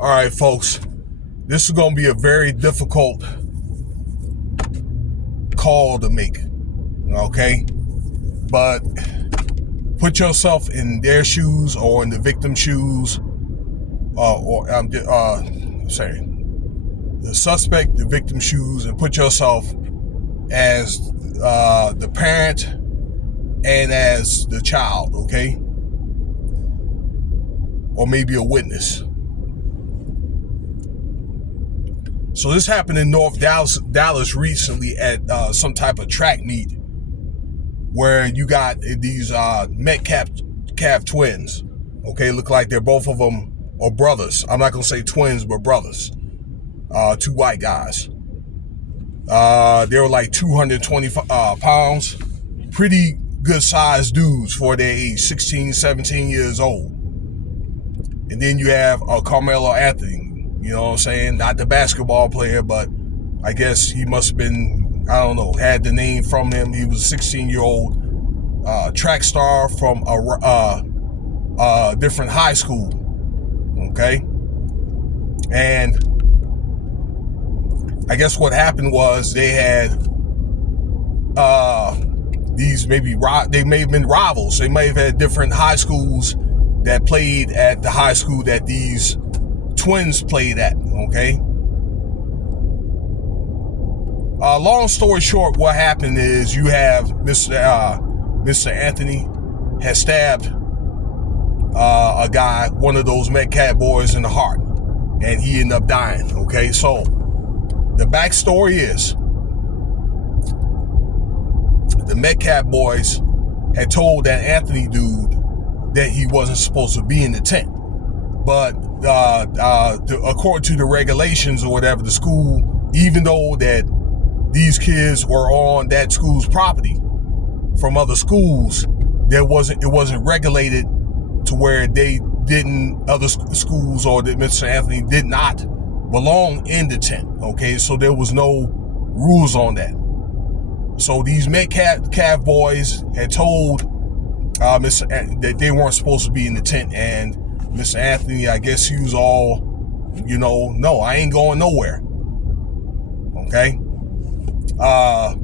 All right, folks, this is going to be a very difficult call to make, okay? But put yourself in their shoes or in the victim's shoes, the suspect, the victim's shoes, and put yourself as the parent and as the child, okay? Or maybe a witness. So this happened in North Dallas recently at some type of track meet where you got these Metcalf twins. Okay, look like they're both of them or brothers. I'm not gonna say twins, but brothers. Two white guys. They were like 220 pounds. Pretty good sized dudes for their age, 16, 17 years old. And then you have Carmelo Anthony. You know what I'm saying? Not the basketball player, but I guess he must have been, I don't know, had the name from him. He was a 16-year-old track star from a different high school. Okay? And I guess what happened was they had they may have been rivals. They may have had different high schools that played at the high school that these twins played at, okay? Long story short, what happened is you have Mr. Anthony has stabbed a guy, one of those Metcalf boys, in the heart, and he ended up dying, okay? So the backstory is the Metcalf boys had told that Anthony dude that he wasn't supposed to be in the tent. But according to the regulations or whatever, the school, even though that these kids were on that school's property from other schools, it wasn't regulated to where other schools or that Mr. Anthony did not belong in the tent. Okay, so there was no rules on that. So these Metcalf boys had told that they weren't supposed to be in the tent, and Mr. Anthony, I guess he was all, no, I ain't going nowhere. Okay? I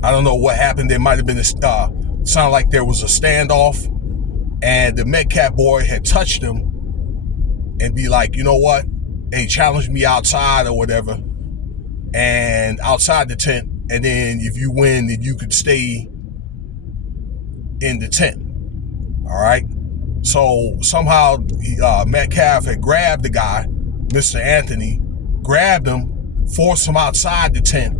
don't know what happened. There might have been sounded like there was a standoff, and the Metcalf boy had touched him and be like, you know what? Hey, challenge me outside or whatever, and outside the tent, and then if you win, then you could stay in the tent. All right? So somehow Metcalf had grabbed the guy, Mr. Anthony, grabbed him, forced him outside the tent,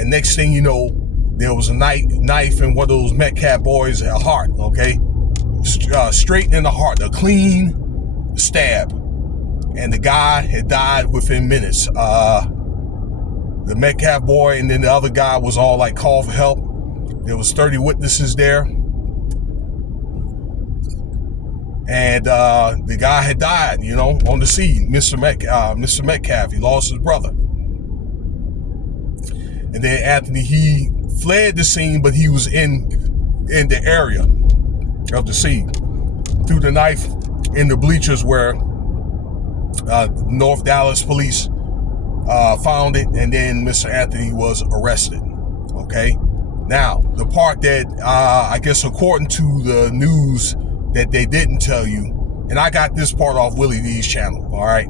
and next thing you know, there was a knife in one of those Metcalf boys' heart, okay? Straight in the heart, a clean stab. And the guy had died within minutes. The Metcalf boy and then the other guy was all like, call for help. There was 30 witnesses there. And the guy had died, on the scene. Mr. Metcalf, he lost his brother. And then Anthony, he fled the scene, but he was in the area of the scene. Threw the knife in the bleachers where North Dallas police found it, and then Mr. Anthony was arrested. Okay? Now, the part that I guess according to the news that they didn't tell you, and I got this part off Willie D's channel, all right?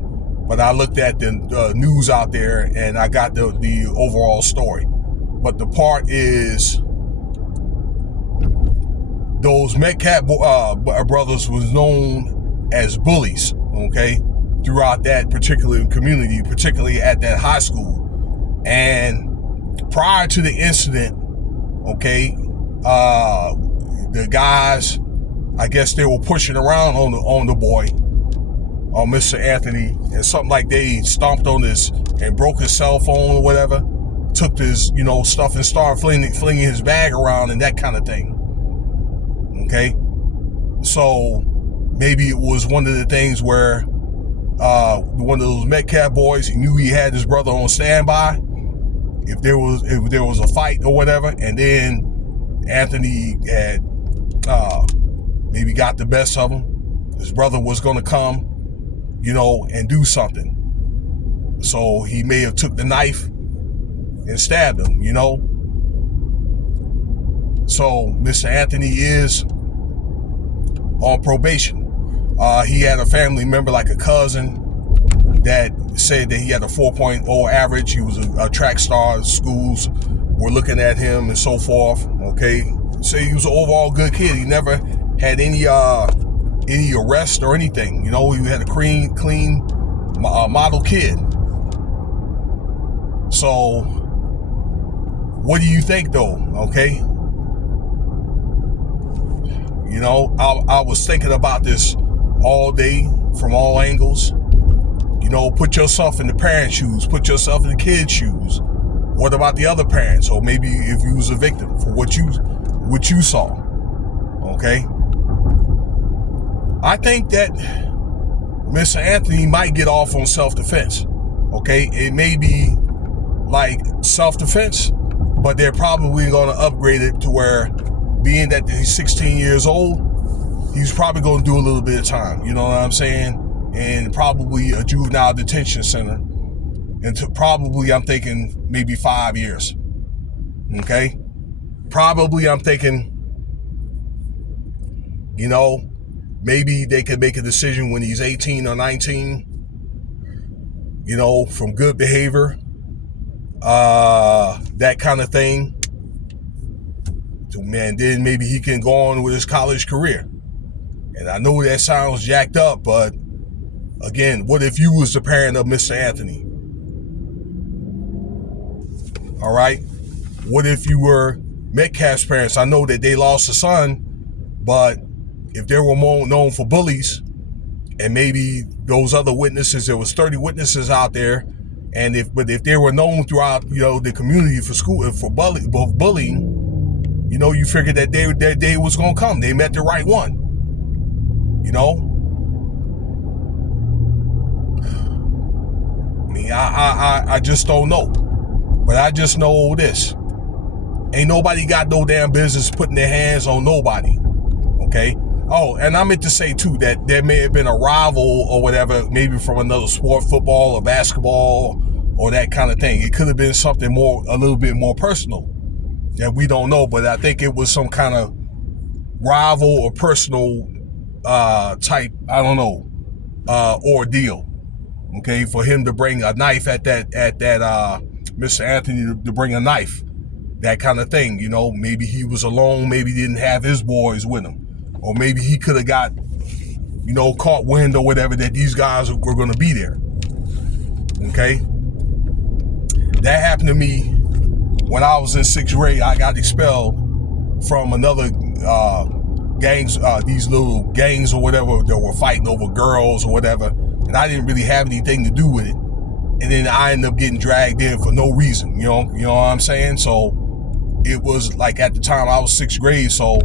But I looked at the news out there, and I got the overall story. But the part is those Metcalf brothers was known as bullies, okay, throughout that particular community, particularly at that high school. And prior to the incident, okay, the guys, I guess they were pushing around on the boy, on Mr. Anthony, and something like they stomped on his and broke his cell phone or whatever, took his, stuff and started flinging his bag around and that kind of thing. Okay? So maybe it was one of the things where one of those Metcalf boys, he knew he had his brother on standby if there was a fight or whatever, and then Anthony had maybe got the best of him. His brother was going to come and do something. So he may have took the knife and stabbed him, So Mr. Anthony is on probation. He had a family member, like a cousin, that said that he had a 4.0 average. He was a track star. Schools were looking at him and so forth. Okay, so he was an overall good kid. He never had any arrest or anything. He had a clean model kid. So, what do you think, though? Okay, I was thinking about this all day from all angles. Put yourself in the parents' shoes. Put yourself in the kids' shoes. What about the other parents? Or maybe if you was a victim for what you saw. Okay? I think that Mr. Anthony might get off on self-defense. Okay? It may be like self-defense, but they're probably going to upgrade it to where, being that he's 16 years old, he's probably going to do a little bit of time. You know what I'm saying? And probably a juvenile detention center. And probably, I'm thinking maybe 5 years. Okay? Probably, I'm thinking, maybe they could make a decision when he's 18 or 19, from good behavior, that kind of thing. Man, then maybe he can go on with his college career. And I know that sounds jacked up, but again, what if you was the parent of Mr. Anthony? All right? What if you were Metcalf's parents? I know that they lost a son, but if they were more known for bullies, and maybe those other witnesses, there was 30 witnesses out there, and if they were known throughout, the community for bullying, you figured that that day was going to come. They met the right one. I mean, I just don't know. But I just know this. Ain't nobody got no damn business putting their hands on nobody. Okay? Oh, and I meant to say, too, that there may have been a rival or whatever, maybe from another sport, football or basketball or that kind of thing. It could have been something a little bit more personal that we don't know, but I think it was some kind of rival or personal type, I don't know, ordeal. Okay, for him to bring a knife at that Mr. Anthony to bring a knife, that kind of thing. Maybe he was alone, maybe he didn't have his boys with him, or maybe he could have got, caught wind or whatever that these guys were going to be there. Okay, that happened to me. When I was in 6th grade, I got expelled from another gangs, these little gangs or whatever that were fighting over girls or whatever, and I didn't really have anything to do with it. And then I ended up getting dragged in for no reason, you know what I'm saying? So it was like, at the time I was 6th grade, so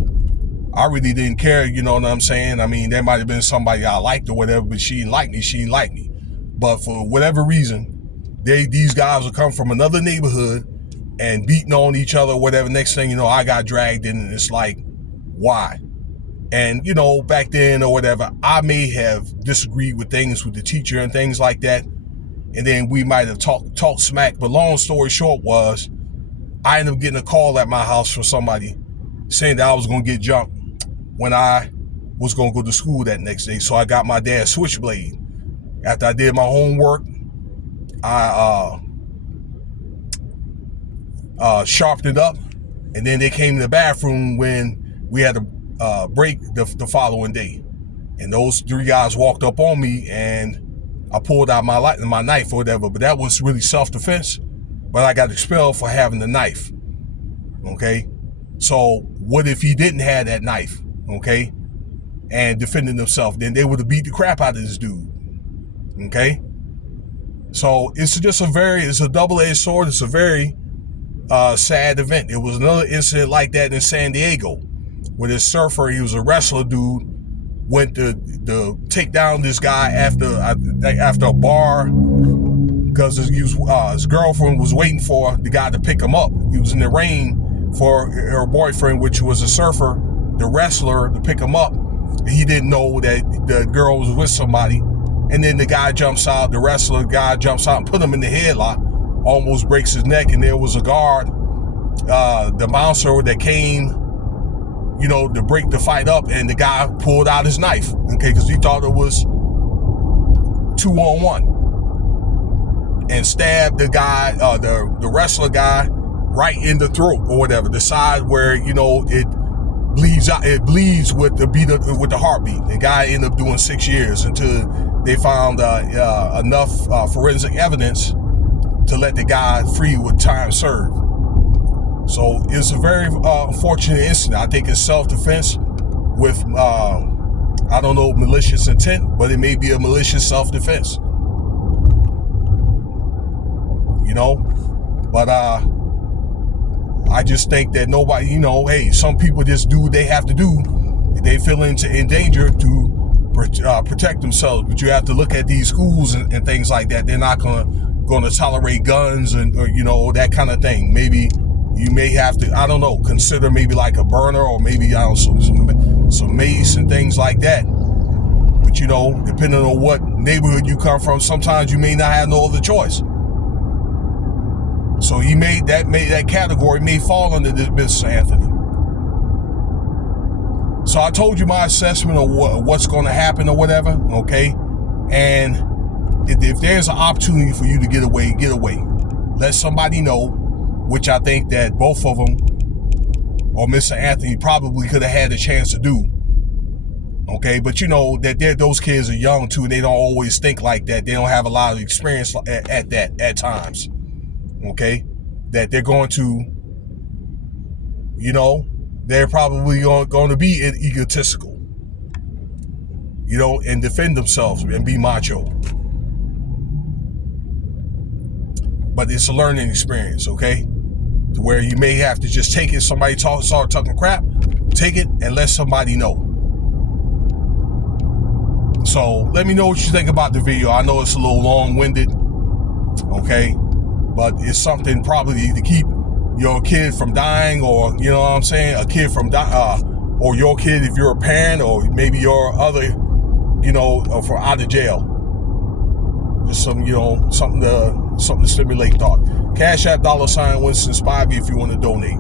I really didn't care, you know what I'm saying? I mean, there might have been somebody I liked or whatever, but she didn't like me. But for whatever reason, these guys would come from another neighborhood and beating on each other or whatever. Next thing you know, I got dragged in, and it's like, why? And, back then or whatever, I may have disagreed with things with the teacher and things like that. And then we might have talked smack. But long story short was, I ended up getting a call at my house from somebody saying that I was going to get jumped when I was going to go to school that next day. So I got my dad's switchblade. After I did my homework, I sharpened it up, and then they came to the bathroom when we had a break the following day, and those 3 guys walked up on me, and I pulled out my knife or whatever. But that was really self-defense, but I got expelled for having the knife. Okay, so what if he didn't have that knife, okay, and defending himself? Then they would have beat the crap out of this dude. Okay, so it's a double-edged sword. It's a very sad event. It was another incident like that in San Diego, where this surfer, he was a wrestler dude, went to take down this guy after a bar, because his girlfriend was waiting for the guy to pick him up. He was in the rain for her boyfriend, which was a surfer, the wrestler, to pick him up. He didn't know that the girl was with somebody, And then the guy jumps out, the wrestler guy jumps out and put him in the headlock, almost breaks his neck. And there was a guard, the bouncer that came, to break the fight up, and the guy pulled out his knife, okay, because he thought it was 2-on-1, and stabbed the guy, the wrestler guy, right in the throat or whatever, the side where it bleeds out. It bleeds with the heartbeat. The guy ended up doing 6 years until they found enough forensic evidence to let the guy free with time served. So it's a very unfortunate incident. I think it's self-defense with, I don't know, malicious intent, but it may be a malicious self-defense. But I just think that nobody, hey, some people just do what they have to do. They feel in danger to protect themselves. But you have to look at these schools and things like that. They're not going to tolerate guns or that kind of thing. Maybe you may have to, I don't know, consider maybe like a burner, or maybe some mace and things like that. But depending on what neighborhood you come from, sometimes you may not have no other choice. So that category may fall under this, Mr. Anthony. So I told you my assessment of what's going to happen or whatever, okay? And if there's an opportunity for you to get away, get away. Let somebody know, which I think that both of them, or Mr. Anthony, probably could have had a chance to do. Okay, but that those kids are young too, and they don't always think like that. They don't have a lot of experience at times. Okay, that they're going to, they're probably going to be egotistical, and defend themselves and be macho. But it's a learning experience, okay? To where you may have to just take it. Somebody start talking crap, take it and let somebody know. So let me know what you think about the video. I know it's a little long-winded, okay? But it's something probably to keep your kid from dying, or, a kid from or your kid if you're a parent, or maybe your other, for out of jail. Just something to stimulate thought. Cash App $Winston Spivey if you want to donate.